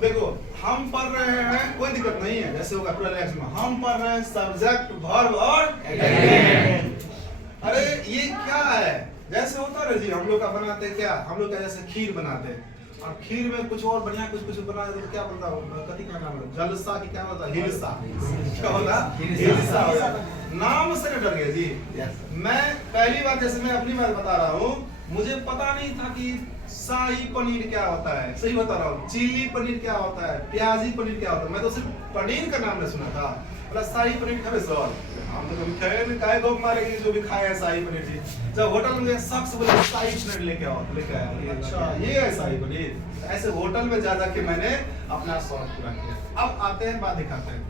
देखो हम पढ़ रहे हैं, कोई दिक्कत नहीं है, जैसे होगा पूरा रिलैक्स में। हम पढ़ रहे हैं सब्जेक्ट वर्ब और एग्रीमेंट। अरे ये क्या है, जैसे होता है जी, हम लोग का बनाते हैं क्या, हम लोग का जैसे खीर बनाते हैं और खीर में कुछ और बढ़िया कुछ बना दे तो क्या बनता है, कथी का नाम है, जलसा की क्या होता है, हिलसा। क्या होता है, हिलसा। नाम से न डर गए जी। मैं पहली बार, जैसे मैं अपनी बात बता रहा हूँ, मुझे पता नहीं था कि शाही पनीर क्या होता है, सही बता रहा हूँ, चिली पनीर क्या होता है, प्याजी पनीर क्या होता है, मैं तो सिर्फ पनीर का नाम नहीं सुना था। बोला शाही पनीर खाए सर, हम तो कभी खाए नहीं, काहे गोप मारेंगे जो भी खाए है शाही पनीर जी। जब होटल में शख्स बोले शाही पनीर लेके आओ, लेके आया, अच्छा ये है शाही पनीर। ऐसे होटल में जा के मैंने अपना शौक पूरा किया। अब आते हैं, बात दिखाते हैं।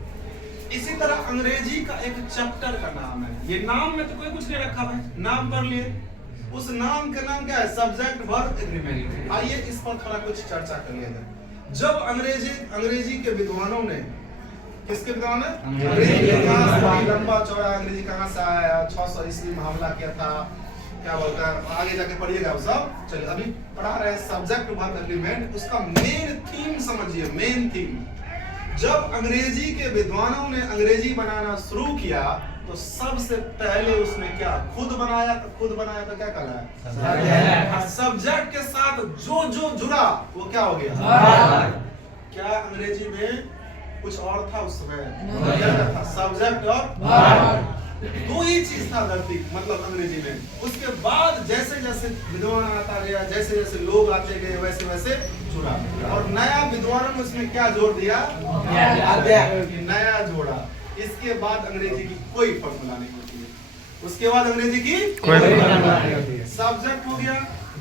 इसी तरह अंग्रेजी का एक चैप्टर का नाम है, ये नाम में तो कोई कुछ नहीं रखा है, नाम पढ़ लिए, उस नाम का नाम क्या है, सब्जेक्ट वर्ब एग्रीमेंट। आइए इस पर थोड़ा कुछ चर्चा कर लिया जाए। जब अंग्रेजी के विद्वानों ने, किसके विद्वान ने, अंग्रेजी लंबा चौड़ा अंग्रेजी कहाँ से आया, 600 ईस्वी में हमला किया था, क्या बोलता है, आगे जाके पढ़िएगा सब। चलिए अभी पढ़ा रहे हैं सब्जेक्ट वर्ब एग्रीमेंट, उसका मेन थीम समझिए, मेन थीम। जब अंग्रेजी के विद्वानों ने अंग्रेजी बनाना शुरू किया तो सबसे पहले उसने क्या, खुद बनाया, तो खुद बनाया तो क्या कहलाया, सब्जेक्ट के साथ जो जो जुड़ा वो क्या हो गया। क्या अंग्रेजी में कुछ और था उस समय, क्या था, सब्जेक्ट और दो ही चीज था धरती, मतलब अंग्रेजी में। उसके बाद जैसे जैसे विद्वान आता गया, जैसे जैसे लोग आते गए, वैसे वैसे जुड़ा। और नया विद्वानों ने उसमें क्या जोड़ दिया, नया जोड़ा। इसके बाद अंग्रेजी की कोई फॉर्मूला नहीं होती है, उसके बाद अंग्रेजी की कोई फॉर्मूला नहीं होती है। सब्जेक्ट हो गया,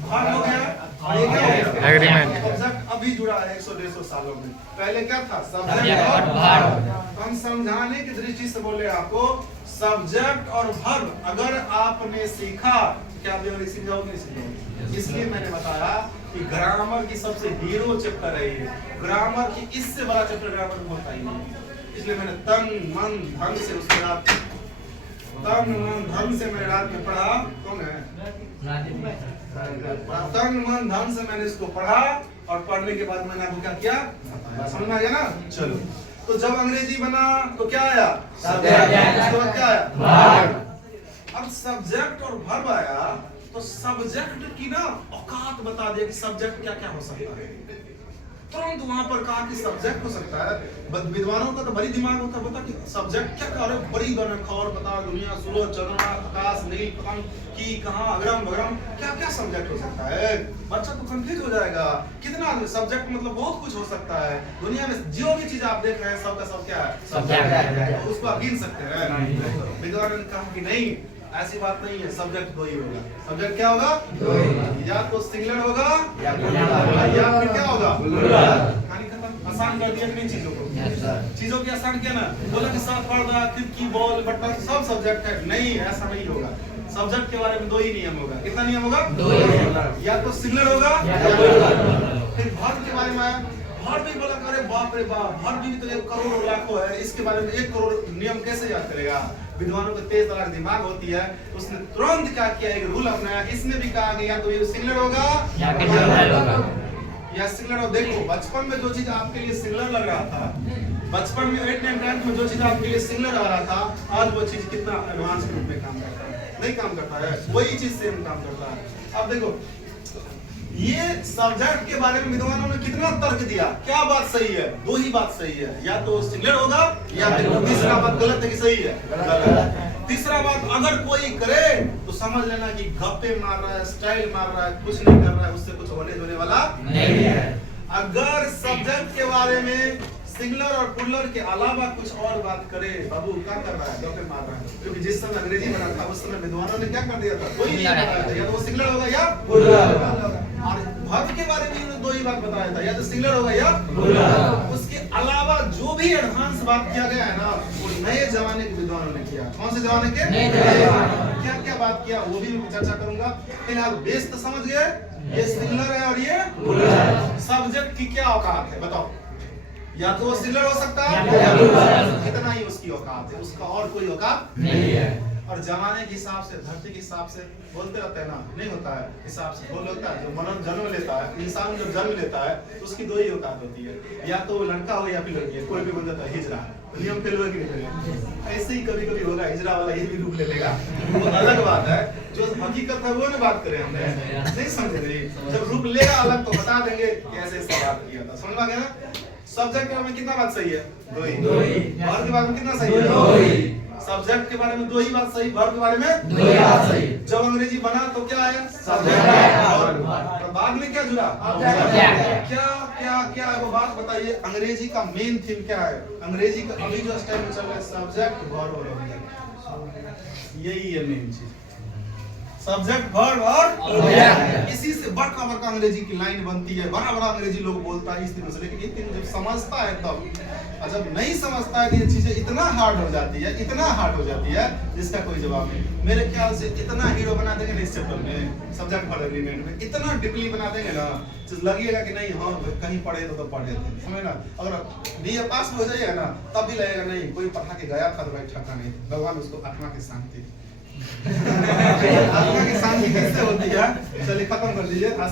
वर्ब हो गया, और ये क्या हो गया, एग्रीमेंट। सब्जेक्ट अभी जुड़ा है 100-150 सालों में, पहले क्या था, सब्जेक्ट और वर्ब। हम समझाने की दृष्टि से बोले आपको, सब्जेक्ट और वर्ब अगर आपने सीखा, क्या आप अंग्रेजी सीखोगे, नहीं सीखोगे। इसलिए मैंने बताया कि ग्रामर की सबसे हीरो चैप्टर है ये, ग्रामर की इससे बड़ा चैप्टर ग्रामर में होता ही नहीं। इसलिए मैंने तन मन धन से उसके रात, तन मन धन से मैंने रात में पढ़ा। कौन है, तन मन धन से मैंने इसको पढ़ा, और पढ़ने के बाद मैंने आपको क्या किया, समझ में आ गया ना। चलो, तो जब अंग्रेजी बना तो क्या आया, सब्जेक्ट, उसके बाद क्या आया, वर्ब। अब सब्जेक्ट और वर्ब आया तो सब्जेक्ट की ना औकात बता दिया कि सब्जेक्ट क्या क्या हो सकता है। तुरंत वहां पर कहा कि सब्जेक्ट हो सकता है, विद्वानों का तो बड़ी दिमाग होता है, बता कि सब्जेक्ट क्या क्या, बड़ी खबर बता, दुनिया, सूरज, चंद्रमा, आकाश, नील, पतंग की कहां, अगरम बगरम, क्या क्या सब्जेक्ट हो सकता है। बच्चा तो कंफ्यूज हो जाएगा, कितना सब्जेक्ट, मतलब बहुत कुछ हो सकता है दुनिया में, जो भी चीज आप देख रहे हैं सबका सब क्या है, सब्जेक्ट। उसको आप गिन सकते हैं। विद्वान ने कहा कि नहीं, ऐसी बात नहीं है, सब्जेक्ट दो ही होगा। सब्जेक्ट क्या होगा, दो ही, या तो सिंगुलर होगा या फिर क्या होगा, कहानी खत्म। आसान कर दिया कि चीजों को, चीजों की आसान किया ना, बोला कि साथ पर्दा, खिड़की, बॉल, बटन सब सब्जेक्ट है, नहीं ऐसा नहीं होगा। सब्जेक्ट के बारे में दो ही नियम होगा, कितना नियम होगा, दो ही, या तो सिंगुलर होगा या फिर वर्ब के बारे में आया, वर्ब भी बोला, अरे बाप रे बाप, वर्ब भी तो 1 करोड़ लाखों है, इसके बारे में 1 करोड़ नियम कैसे याद करेगा। विद्वानों को तेज तलाक दिमाग होती है, उसने तुरंत क्या किया, एक रूल अपनाया। इसने भी कहा कि या तो ये सिंगुलर होगा या सिंगुलर। और देखो बचपन में जो चीज आपके लिए सिंगुलर लग रहा था, बचपन में 8, 9, 10 में जो चीज आपके लिए सिंगुलर आ रहा था, आज वो चीज कितना एडवांस रूप में काम करता है, नहीं काम करता है, वही चीज सेम काम करता है। अब देखो ये सब्जेक्ट के बारे में विद्वानों ने कितना तर्क दिया, क्या बात सही है, दो ही बात सही है, या तो सिंगुलर होगा या फिर तीसरा बात गलत है कि सही है, गलत। तीसरा बात अगर कोई करे तो समझ लेना कि गप्पे मार रहा है, स्टाइल मार रहा है, कुछ नहीं कर रहा है, उससे कुछ होने वाला नहीं है। अगर सब्जेक्ट के बारे में सिंगुलर और प्लूरल के अलावा कुछ और बात करे, बाबू क्या कर रहा है, गप्पे मार रहा है। क्योंकि जिस समय अंग्रेजी बना था उस समय विद्वानों ने क्या कर दिया था, कोई नहीं बताया था, या तो वो सिंगुलर होगा या प्लूरल। और वर्ब के बारे में उन्होंने दो ही बात बताया था, या तो सिंगुलर होगा या प्लूरल। उसके अलावा जो भी एडवांस बात किया गया है ना, वो नए जमाने के विद्वानों ने किया। कौन से जमाने के, क्या क्या बात किया वो भी मैं चर्चा करूंगा। फिलहाल बेस तो समझ गए, ये सिंगुलर है और ये प्लूरल। सब्जेक्ट की क्या औकात है बताओ, या तो वो सिंगुलर हो सकता है, इतना ही उसकी औकात है, उसका और कोई औकात नहीं है। और जमाने के हिसाब से, धरती के हिसाब से बोलते रहते हैं ना, नहीं होता है हिसाब से बोल होता है। जो मनुष्य जन्म लेता है, इंसान जब जन्म लेता है तो उसकी दो ही औकात होती है, या तो वो लड़का हो या फिर लड़की है, कोई भी बन जाता है हिजड़ा। नियम फेल हुआ कि नहीं? ऐसे ही कभी कभी होगा, हिजड़ा वाला ये भी रूप ले लेगा, वो अलग बात है। जो हकीकत है वो ना बात करें हमने, नहीं समझ रही? जब रूप लेगा अलग तो बता देंगे कि ऐसे ऐसे बात किया था, समझ में आ गया ना? सब्जेक्ट के बारे में कितना बात सही है? दो ही। वर्ब के बारे में कितना सही है? दो ही। सब्जेक्ट के बारे में दो ही बात सही, वर्ब के बारे में दो ही बात सही। जब अंग्रेजी बना तो क्या आया? सब्जेक्ट। और बाद में क्या जुड़ा? क्या क्या क्या वो बात बताइए। अंग्रेजी का मेन थीम क्या है? अंग्रेजी का अभी जो स्टाइल में चल रहा है सब्जेक्ट वर्ब और ऑब्जेक्ट, यही है मेन चीज। सब्जेक्ट वर्ब और इसी से बड़का बड़का अंग्रेजी की लाइन बनती है, बड़ा बड़ा अंग्रेजी लोग बोलता है इस दिन से। लेकिन ये तीन जब समझता है तब, और जब नहीं समझता है तो ये चीजें इतना हार्ड हो जाती है, इतना हार्ड हो जाती है जिसका कोई जवाब नहीं। मेरे ख्याल से इतना हीरो बना देंगे ना इस चैप्टर में, सब्जेक्ट वर्ब एग्रीमेंट में, इतना डीपली बना देंगे ना, तो लगेगा कि नहीं हाँ कहीं पढ़े तो पढ़े थे, समझ ना? अगर बीए पास हो जाइएगा ना तब भी लगेगा नहीं कोई पढ़ा के गया था तो भाई ठका नहीं। भगवान उसको आत्मा की शांति आत्मा की शांति कैसे होती है? चलिए खत्म कर दीजिए।